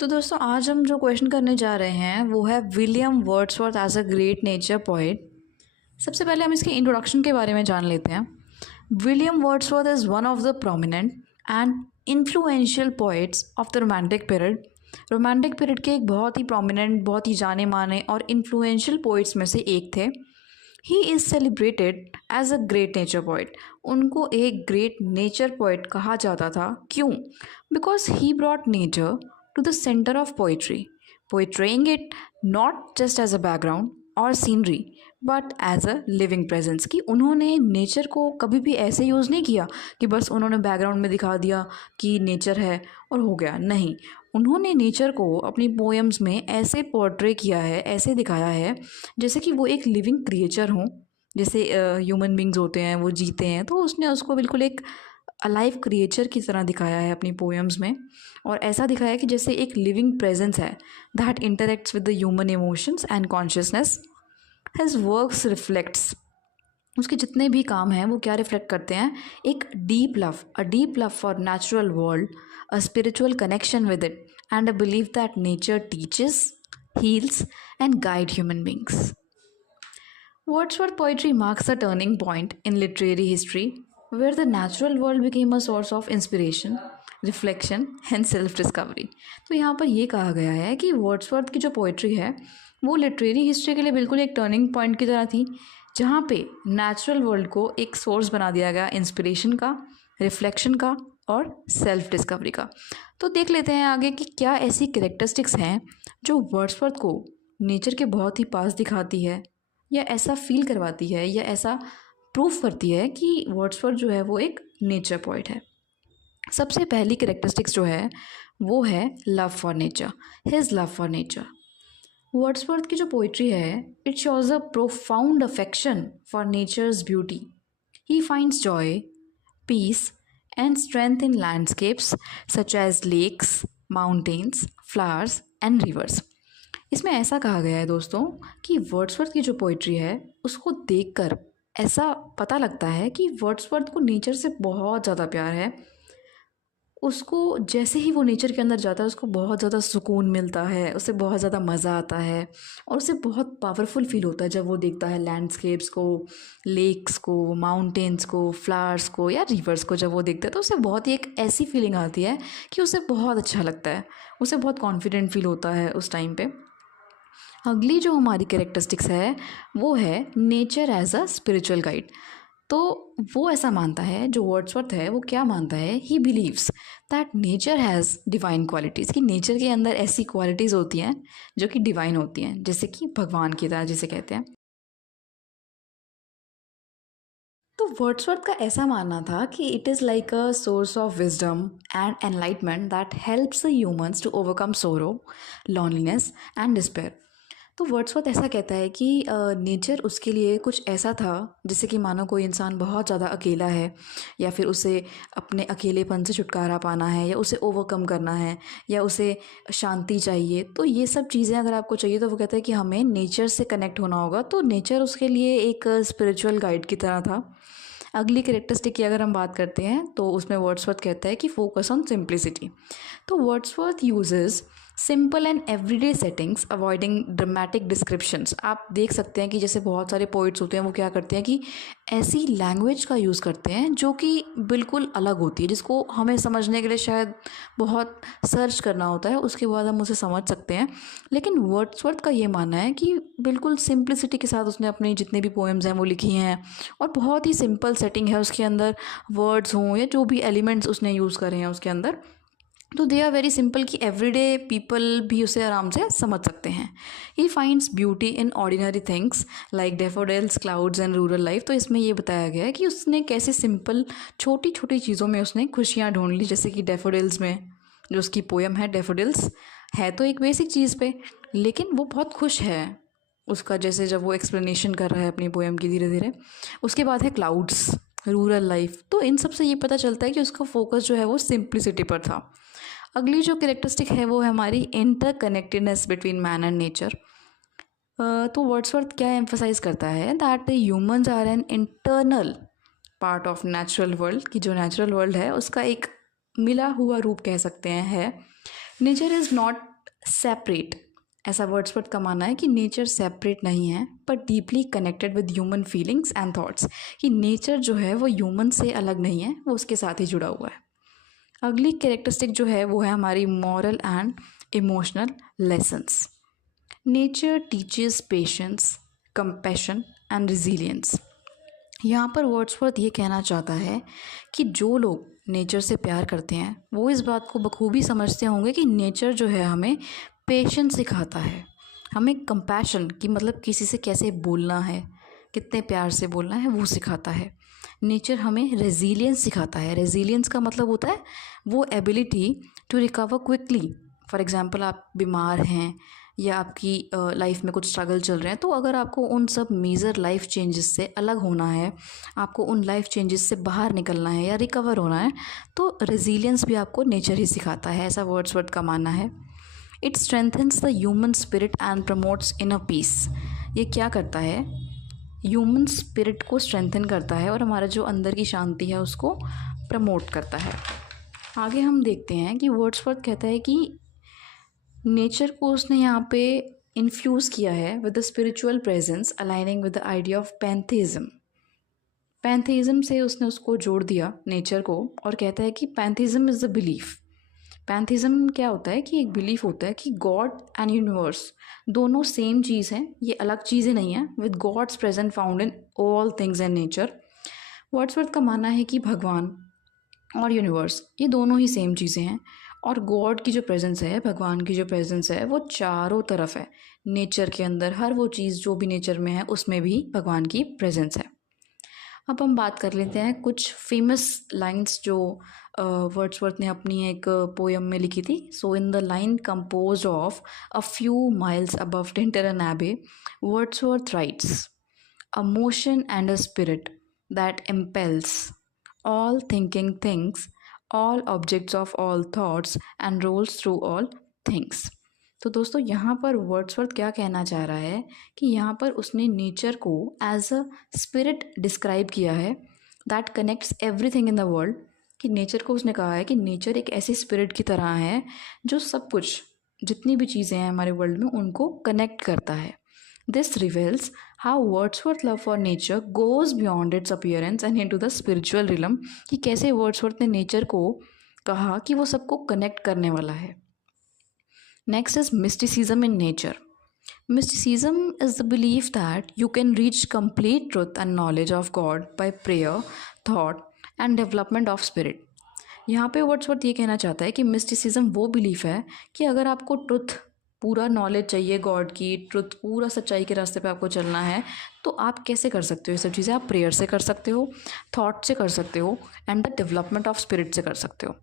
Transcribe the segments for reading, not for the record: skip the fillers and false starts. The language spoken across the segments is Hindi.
तो दोस्तों आज हम जो क्वेश्चन करने जा रहे हैं वो है William Wordsworth as a great nature poet. सबसे पहले हम इसके इंट्रोडक्शन के बारे में जान लेते हैं। William Wordsworth is one of the prominent and influential poets of the romantic period. Romantic period के एक बहुत ही प्रोमिनेंट, बहुत ही जाने माने और इन्फ्लुएंशियल पोइट्स में से एक थे। He is celebrated as a great nature poet. उनको एक ग्रेट नेचर पोइट कहा जाता था। क्यों? Because he brought nature to the center of poetry, portraying it not just as a background और scenery but as a living presence. कि उन्होंने नेचर को कभी भी ऐसे यूज़ नहीं किया कि बस उन्होंने बैकग्राउंड में दिखा दिया कि नेचर है और हो गया। नहीं, उन्होंने नेचर को अपनी पोएम्स में ऐसे पोर्ट्रे किया है, ऐसे दिखाया है जैसे कि वो एक लिविंग क्रिएचर हों। जैसे ह्यूमन बींग्स होते हैं, वो जीते हैं, तो उसने उसको बिल्कुल एक अलाइव क्रिएचर की तरह दिखाया है अपनी पोएम्स में। और ऐसा दिखाया है कि जैसे एक लिविंग प्रेजेंस है that interacts with the human emotions and consciousness. His works reflects, उसके जितने भी काम हैं वो क्या रिफ्लेक्ट करते हैं? एक deep love for natural world, a spiritual connection with it and a believe that nature teaches, heels and guide human beings. Wordsworth poetry marks a turning point in literary history where the natural world became a source of inspiration, reflection and self-discovery। तो यहाँ पर ये कहा गया है कि वर्ड्सवर्थ की जो पोइट्री है वो लिटरेरी हिस्ट्री के लिए बिल्कुल एक टर्निंग पॉइंट की तरह थी, जहाँ पे नेचुरल वर्ल्ड को एक सोर्स बना दिया गया इंस्पिरेशन का, रिफ्लेक्शन का और सेल्फ डिस्कवरी का। तो देख लेते हैं आगे कि क्या ऐसी कैरेक्टरिस्टिक्स हैं जो वर्ड्सवर्थ को नेचर के बहुत ही पास दिखाती है, या ऐसा फील करवाती है, या ऐसा प्रूफ करती है कि वर्ड्सवर्थ जो है वो एक नेचर पोइट है। सबसे पहली कैरेक्टरिस्टिक्स जो है वो है love for nature, his love for nature. Wordsworth की जो पोइट्री है it shows a profound affection for nature's beauty. He finds joy, peace and strength in landscapes such as lakes, mountains, flowers and rivers. इसमें ऐसा कहा गया है दोस्तों कि वर्ड्सवर्थ की जो पोइट्री है उसको देखकर ऐसा पता लगता है कि वर्ड्सवर्थ को नेचर से बहुत ज़्यादा प्यार है। उसको जैसे ही वो नेचर के अंदर जाता है उसको बहुत ज़्यादा सुकून मिलता है, उसे बहुत ज़्यादा मज़ा आता है और उसे बहुत पावरफुल फील होता है जब वो देखता है लैंडस्केप्स को, लेक्स को, माउंटेन्स को, फ्लावर्स को या रिवर्स को। जब वो देखता है तो उसे बहुत ही एक ऐसी फीलिंग आती है कि उसे बहुत अच्छा लगता है, उसे बहुत कॉन्फिडेंट फील होता है उस टाइम पे। अगली जो हमारी कैरेक्टरिस्टिक्स है वो है nature as a spiritual guide. तो वो ऐसा मानता है, जो वर्ड्सवर्थ है वो क्या मानता है? He believes that nature has divine qualities. कि नेचर के अंदर ऐसी क्वालिटीज़ होती हैं जो कि डिवाइन होती हैं, जैसे कि भगवान की तरह जिसे कहते हैं। तो वर्ड्सवर्थ का ऐसा मानना था कि it is like a source of wisdom and enlightenment that helps the humans to overcome sorrow, loneliness and despair. तो वर्ड्सवर्थ ऐसा कहता है कि नेचर उसके लिए कुछ ऐसा था जैसे कि मानो कोई इंसान बहुत ज़्यादा अकेला है, या फिर उसे अपने अकेलेपन से छुटकारा पाना है, या उसे ओवरकम करना है, या उसे शांति चाहिए। तो ये सब चीज़ें अगर आपको चाहिए तो वो कहता है कि हमें नेचर से कनेक्ट होना होगा। तो नेचर उसके लिए एक स्पिरिचुअल गाइड की तरह था। अगली कैरेक्टरिस्टिक की अगर हम बात करते हैं तो उसमें वर्ड्सवर्थ कहता है कि फोकस ऑन सिंप्लिसिटी। तो Wordsworth uses simple and everyday settings avoiding dramatic descriptions. आप देख सकते हैं कि जैसे बहुत सारे पोइट्स होते हैं वो क्या करते हैं कि ऐसी लैंग्वेज का यूज़ करते हैं जो कि बिल्कुल अलग होती है, जिसको हमें समझने के लिए शायद बहुत सर्च करना होता है, उसके बाद हम उसे समझ सकते हैं। लेकिन वर्ड्सवर्थ का ये मानना है कि बिल्कुल सिंप्लिसिटी के साथ उसने अपनी जितने भी पोएम्स हैं वो लिखी हैं, और बहुत ही सिंपल सेटिंग है उसके अंदर, वर्ड्स हों या जो भी एलिमेंट्स उसने यूज़ करे हैं उसके अंदर, तो दे आर वेरी सिंपल कि एवरीडे पीपल भी उसे आराम से समझ सकते हैं। He finds beauty in ordinary things like daffodils, clouds and rural life. तो इसमें ये बताया गया है कि उसने कैसे सिंपल छोटी छोटी चीज़ों में उसने खुशियाँ ढूंढ ली। जैसे कि डेफोडिल्स में जो उसकी पोएम है, डेफोडिल्स है तो एक बेसिक चीज़ पे, लेकिन वो बहुत खुश है उसका, जैसे जब वो एक्सप्लेनेशन कर रहा है अपनी पोएम की धीरे धीरे। उसके बाद है क्लाउड्स, रूरल लाइफ। तो इन सब से ये पता चलता है कि उसका फोकस जो है वो सिंप्लिसिटी पर था। अगली जो कैरेक्टरिस्टिक है वो है हमारी interconnectedness between man and nature. तो वर्ड्सवर्थ क्या एम्फसाइज करता है? That the humans are an internal part of natural world. की जो नेचुरल वर्ल्ड है उसका एक मिला हुआ रूप कह सकते हैं है। नेचर इज़ नॉट सेपरेट, ऐसा वर्ड्सवर्थ का मानना है कि नेचर सेपरेट नहीं है पर deeply connected with human feelings and thoughts, कि नेचर जो है वो ह्यूमन से अलग नहीं है, वो उसके साथ ही जुड़ा हुआ है। अगली कैरेक्टरिस्टिक जो है वो है हमारी moral and emotional lessons. Nature teaches patience, compassion and resilience. यहाँ पर वर्ड्सवर्थ ये कहना चाहता है कि जो लोग नेचर से प्यार करते हैं वो इस बात को बखूबी समझते होंगे कि नेचर जो है हमें पेशेंस सिखाता है, हमें कंपैशन की मतलब किसी से कैसे बोलना है, कितने प्यार से बोलना है वो सिखाता है। नेचर हमें रेजिलियंस सिखाता है। रेजिलियंस का मतलब होता है वो ability to recover quickly. For example आप बीमार हैं या आपकी लाइफ में कुछ स्ट्रगल चल रहे हैं, तो अगर आपको उन सब मेजर लाइफ चेंजेस से अलग होना है, आपको उन लाइफ चेंजेस से बाहर निकलना है या रिकवर होना है, तो रेजिलियंस भी आपको नेचर ही सिखाता है, ऐसा वर्ड्सवर्थ का मानना है। It strengthens the human spirit and promotes inner peace. ये क्या करता है, ह्यूमन स्पिरिट को स्ट्रेंथन करता है और हमारा जो अंदर की शांति है उसको प्रमोट करता है। आगे हम देखते हैं कि वर्ड्सवर्थ कहता है कि नेचर को उसने यहाँ पे इन्फ्यूज़ किया है with the spiritual presence aligning with the idea of pantheism. Pantheism से उसने उसको जोड़ दिया नेचर को और कहता है कि pantheism is the belief. Pantheism क्या होता है कि एक बिलीफ होता है कि गॉड एंड यूनिवर्स दोनों सेम चीज़ हैं, ये अलग चीज़ें नहीं हैं, with God's present found in all things in nature. Wordsworth का मानना है कि भगवान और यूनिवर्स ये दोनों ही सेम चीज़ें हैं और गॉड की जो प्रेजेंस है, भगवान की जो प्रेजेंस है वो चारों तरफ है नेचर के अंदर। हर वो चीज़ जो भी नेचर में है उसमें भी भगवान की प्रेजेंस है। अब हम बात कर लेते हैं कुछ फेमस लाइंस जो वर्ड्सवर्थ ने अपनी एक पोयम में लिखी थी। So in the line composed of a few miles above Tintern Abbey, Wordsworth writes, a motion and a spirit that impels all thinking things, all objects of all thoughts and rolls through all things। तो दोस्तों यहाँ पर वर्ड्सवर्थ क्या कहना चाह रहा है कि यहाँ पर उसने नेचर को एज अ स्पिरिट डिस्क्राइब किया है that connects everything in the world. कि नेचर को उसने कहा है कि नेचर एक ऐसी स्पिरिट की तरह है जो सब कुछ, जितनी भी चीज़ें हैं हमारे वर्ल्ड में, उनको कनेक्ट करता है। This reveals how Wordsworth love for nature goes beyond it's appearance and into the spiritual realm. कि कैसे वर्ड्सवर्थ ने नेचर को कहा कि वो सबको कनेक्ट करने वाला है। Next is mysticism in nature. Mysticism is the belief that you can reach complete truth and knowledge of God by prayer, thought and development of spirit। यहाँ पे वर्ड्सवर्थ ये कहना चाहता है कि मिस्टिसिज्म वो बिलीफ है कि अगर आपको ट्रुथ, पूरा नॉलेज चाहिए गॉड की, ट्रुथ, पूरा सच्चाई के रास्ते पे आपको चलना है, तो आप कैसे कर सकते हो ये सब चीज़ें? आप प्रेयर से कर सकते हो, थॉट से कर सकते हो and the development of spirit से कर सकते हो।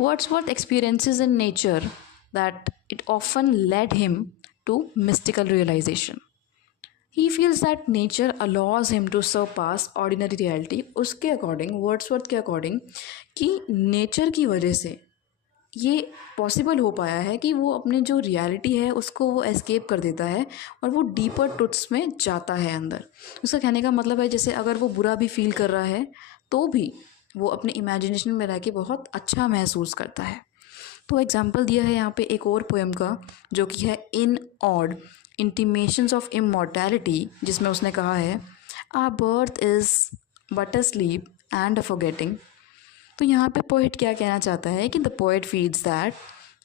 Wordsworth experiences in nature that it often led him to mystical realization। He feels that nature allows him to surpass ordinary reality। उसके अकॉर्डिंग, वर्ड्सवर्थ के अकॉर्डिंग, कि नेचर की वजह से ये पॉसिबल हो पाया है कि वो अपने जो रियलिटी है उसको वो एस्केप कर देता है और वो डीपर ट्रुथ्स में जाता है अंदर। उसका कहने का मतलब है जैसे अगर वो बुरा भी फील कर रहा है तो भी वो अपने इमेजिनेशन में रह के बहुत अच्छा महसूस करता है। तो एग्जाम्पल दिया है यहाँ पे एक और पोएम का जो कि है in ode intimations of immortality, जिसमें उसने कहा है our birth is but a sleep and a forgetting. तो यहाँ पे पोएट क्या कहना चाहता है कि the poet feels that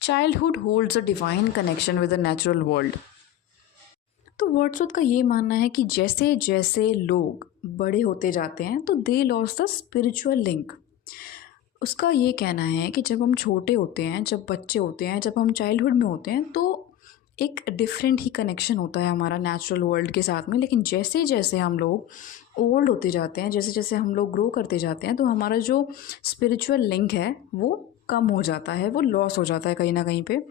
childhood holds a divine connection with the natural world. तो वर्ड्सवर्थ का ये मानना है कि जैसे जैसे लोग बड़े होते जाते हैं तो दे लॉस द स्पिरिचुअल लिंक। उसका ये कहना है कि जब हम छोटे होते हैं, जब बच्चे होते हैं, जब हम चाइल्डहुड में होते हैं तो एक डिफरेंट ही कनेक्शन होता है हमारा नेचुरल वर्ल्ड के साथ में। लेकिन जैसे जैसे हम लोग ओल्ड होते जाते हैं, जैसे जैसे हम लोग ग्रो करते जाते हैं, तो हमारा जो स्पिरिचुअल लिंक है वो कम हो जाता है, वो लॉस हो जाता है कहीं ना कहीं पे।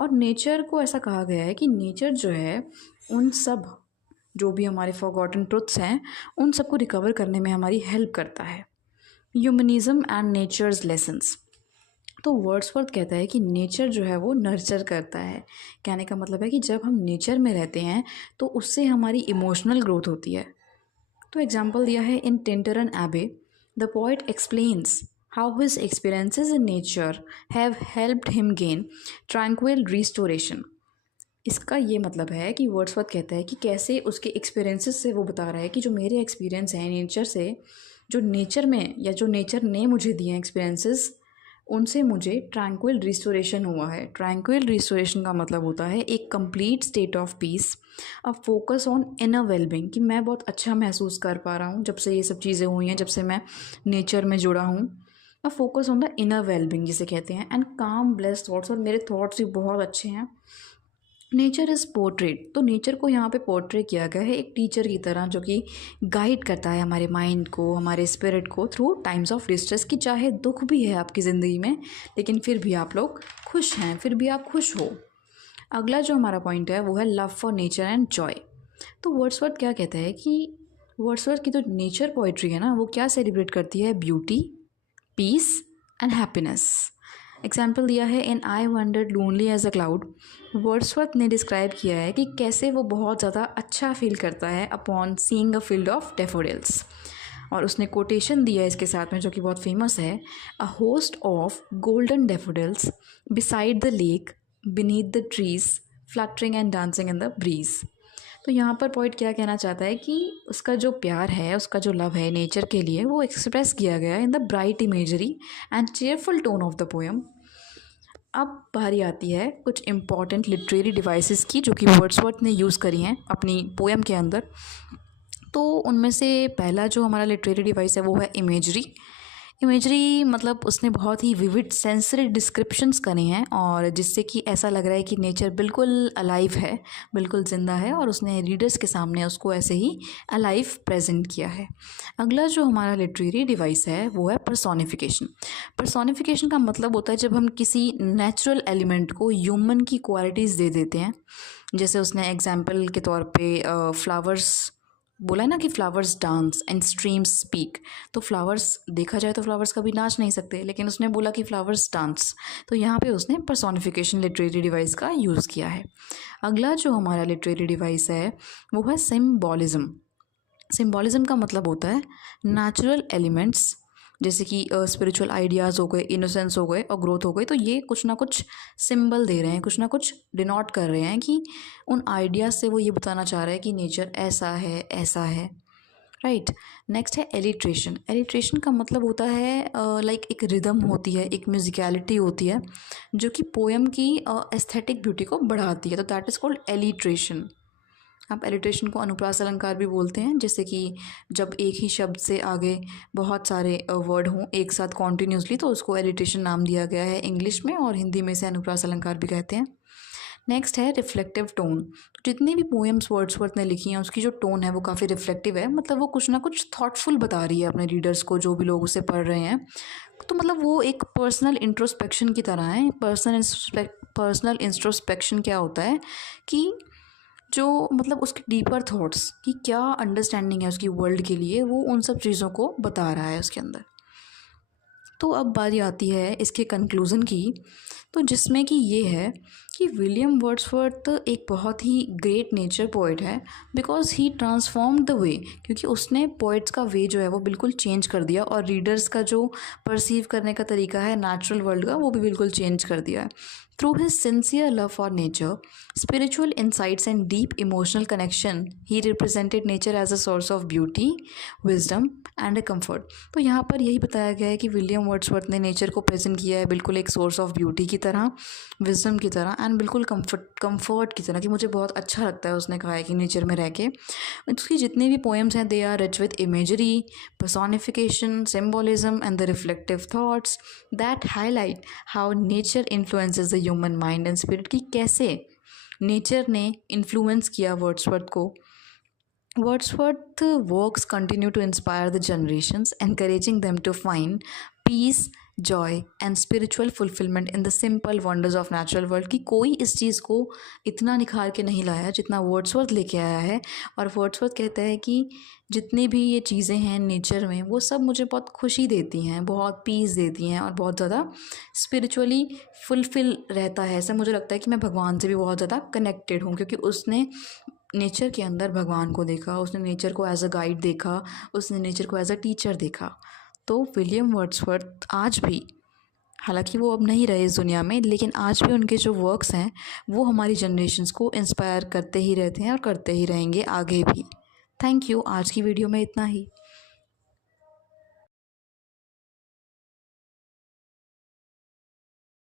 और नेचर को ऐसा कहा गया है कि नेचर जो है उन सब जो भी हमारे फॉरगॉटन ट्रुथ्स हैं उन सबको रिकवर करने में हमारी हेल्प करता है। Humanism and nature's lessons. तो वर्ड्सवर्थ कहता है कि नेचर जो है वो नर्चर करता है। कहने का मतलब है कि जब हम नेचर में रहते हैं तो उससे हमारी इमोशनल ग्रोथ होती है। तो एग्जाम्पल दिया है इन टिंटरन एबे, the poet explains how his experiences in nature have helped him gain tranquil restoration. इसका ये मतलब है कि वर्ड्सवर्थ कहता है कि कैसे उसके एक्सपीरियंसेस से वो बता रहा है कि जो मेरे एक्सपीरियंस हैं नेचर से, जो नेचर में या जो नेचर ने मुझे दिए हैं एक्सपीरियंसेस, उनसे मुझे ट्रैंक्विल रिस्टोरेशन हुआ है। ट्रैंक्विल रिस्टोरेशन का मतलब होता है एक complete state of peace, a focus on inner wellbeing, कि मैं बहुत अच्छा महसूस कर पा रहा हूँ जब से ये सब चीज़ें हुई हैं, जब से मैं नेचर में जुड़ा हूँ। A focus on the inner wellbeing जिसे कहते हैं, एंड काम ब्लेस्ड थॉट्स, और मेरे थॉट्स भी बहुत अच्छे हैं। नेचर इज़ पोर्ट्रेट, तो नेचर को यहाँ पे पोर्ट्रेट किया गया है एक टीचर की तरह, जो कि गाइड करता है हमारे माइंड को, हमारे स्पिरिट को थ्रू टाइम्स ऑफ डिस्ट्रेस, कि चाहे दुख भी है आपकी ज़िंदगी में लेकिन फिर भी आप लोग खुश हैं, फिर भी आप खुश हो। अगला जो हमारा पॉइंट है वो है love for nature and Joy. तो वर्ड्सवर्थ क्या कहता है कि वर्ड्सवर्थ की जो नेचर पोइट्री है ना, वो क्या सेलिब्रेट करती है? Beauty, peace and happiness. Example दिया है in I wandered lonely as a cloud. Wordsworth ने डिस्क्राइब किया है कि कैसे वो बहुत ज़्यादा अच्छा फील करता है upon seeing a field of daffodils. और उसने कोटेशन दिया है इसके साथ में जो कि बहुत फेमस है, a host of golden daffodils beside the lake beneath the trees fluttering and dancing in the breeze. तो यहाँ पर पॉइंट क्या कहना चाहता है कि उसका जो प्यार है, उसका जो लव है नेचर के लिए, वो एक्सप्रेस किया गया है in the bright imagery and cheerful tone of the poem. अब बारी आती है कुछ इंपॉर्टेंट लिटरेरी डिवाइसेस की जो कि वर्ड्सवर्थ ने यूज़ करी हैं अपनी पोएम के अंदर। तो उनमें से पहला जो हमारा लिटरेरी डिवाइस है वो है इमेजरी। इमेजरी मतलब उसने बहुत ही विविड सेंसरी डिस्क्रिप्शंस करे हैं, और जिससे कि ऐसा लग रहा है कि नेचर बिल्कुल अलाइव है, बिल्कुल ज़िंदा है, और उसने रीडर्स के सामने उसको ऐसे ही अलाइव प्रेजेंट किया है। अगला जो हमारा लिटरेरी डिवाइस है वो है पर्सोनिफिकेशन। पर्सोनिफिकेशन का मतलब होता है जब हम किसी नेचुरल एलिमेंट को ह्यूमन की क्वालिटीज़ दे देते हैं। जैसे उसने एग्जाम्पल के तौर पे फ्लावर्स बोला है ना कि flowers dance and streams speak. तो फ्लावर्स देखा जाए तो फ्लावर्स कभी नाच नहीं सकते, लेकिन उसने बोला कि फ्लावर्स डांस, तो यहाँ पे उसने पर्सोनिफिकेशन लिटरेरी डिवाइस का यूज़ किया है। अगला जो हमारा लिटरेरी डिवाइस है वो है सिम्बॉलिज्म। सिम्बॉलिज्म का मतलब होता है नेचुरल एलिमेंट्स, जैसे कि स्पिरिचुअल आइडियाज़ हो गए, इनोसेंस हो गए और ग्रोथ हो गई, तो ये कुछ ना कुछ सिंबल दे रहे हैं, कुछ ना कुछ डिनोट कर रहे हैं कि उन आइडियाज़ से वो ये बताना चाह रहे हैं कि नेचर ऐसा है, ऐसा है। राइट। नेक्स्ट है एलिट्रेशन। एलिट्रेशन का मतलब होता है लाइक एक रिदम होती है, एक म्यूजिकलिटी होती है जो कि पोएम की एस्थेटिक ब्यूटी को बढ़ाती है, तो दैट इज़ कॉल्ड एलिट्रेशन। आप एलिट्रेशन को अनुप्रास अलंकार भी बोलते हैं, जैसे कि जब एक ही शब्द से आगे बहुत सारे वर्ड हों एक साथ कॉन्टीन्यूसली, तो उसको एलिट्रेशन नाम दिया गया है इंग्लिश में, और हिंदी में इसे अनुप्रास अलंकार भी कहते हैं। नेक्स्ट है रिफ्लेक्टिव टोन। तो जितनी भी पोएम्स वर्ड्सवर्थ ने लिखी हैं उसकी जो टोन है वो काफ़ी रिफ्लेक्टिव है, मतलब वो कुछ ना कुछ थॉटफुल बता रही है अपने रीडर्स को, जो भी लोग उसे पढ़ रहे हैं। तो मतलब वो एक पर्सनल इंट्रोस्पेक्शन की तरह है। पर्सनल इंट्रोस्पेक्शन क्या होता है कि जो मतलब उसके डीपर थॉट्स की क्या अंडरस्टैंडिंग है उसकी वर्ल्ड के लिए, वो उन सब चीज़ों को बता रहा है उसके अंदर। तो अब बारी आती है इसके कंक्लूज़न की, तो जिसमें कि ये है कि विलियम वर्ड्सवर्थ एक बहुत ही ग्रेट नेचर पोइट है, because he transformed the way, क्योंकि उसने पोइट्स का वे जो है वो बिल्कुल चेंज कर दिया, और रीडर्स का जो परसीव करने का तरीका है नेचुरल वर्ल्ड का, वो भी बिल्कुल चेंज कर दिया है। Through his sincere love for nature, spiritual insights and deep emotional connection, he represented nature as a source of beauty, wisdom and a comfort। तो यहाँ पर यही बताया गया है कि विलियम वर्ड्सवर्थ ने नेचर को प्रेजेंट किया है बिल्कुल एक सोर्स ऑफ ब्यूटी की तरह, विजडम की तरह, एंड बिल्कुल कंफर्ट की तरह, कि मुझे बहुत अच्छा लगता है उसने कहा है कि नेचर में रह के। उसकी जितनी भी पोएम्स हैं they are rich with imagery, personification, symbolism and the reflective thoughts that highlight how nature influences the human mind and spirit, कि कैसे नेचर ने इन्फ्लुएंस किया वर्ड्सवर्थ को। Wordsworth works continue to inspire the generations, encouraging them to find peace, joy and spiritual fulfillment in the simple wonders of natural world। कि कोई इस चीज़ को इतना निखार के नहीं लाया जितना वर्ड्सवर्थ लेके आया है। और वर्ड्सवर्थ कहता है कि जितनी भी ये चीज़ें हैं नेचर में, वो सब मुझे बहुत खुशी देती हैं, बहुत पीस देती हैं, और बहुत ज़्यादा स्पिरिचुअली फुलफिल रहता है। ऐसा मुझे लगता है कि मैं भगवान से भी बहुत ज़्यादा कनेक्टेड हूँ, क्योंकि उसने नेचर के अंदर भगवान को देखा, उसने नेचर को एज अ गाइड देखा, उसने नेचर को एज अ टीचर देखा। तो विलियम वर्ड्सवर्थ आज भी, हालांकि वो अब नहीं रहे इस दुनिया में, लेकिन आज भी उनके जो वर्क्स हैं वो हमारी जनरेशन्स को इंस्पायर करते ही रहते हैं और करते ही रहेंगे आगे भी। Thank you. आज की वीडियो में इतना ही।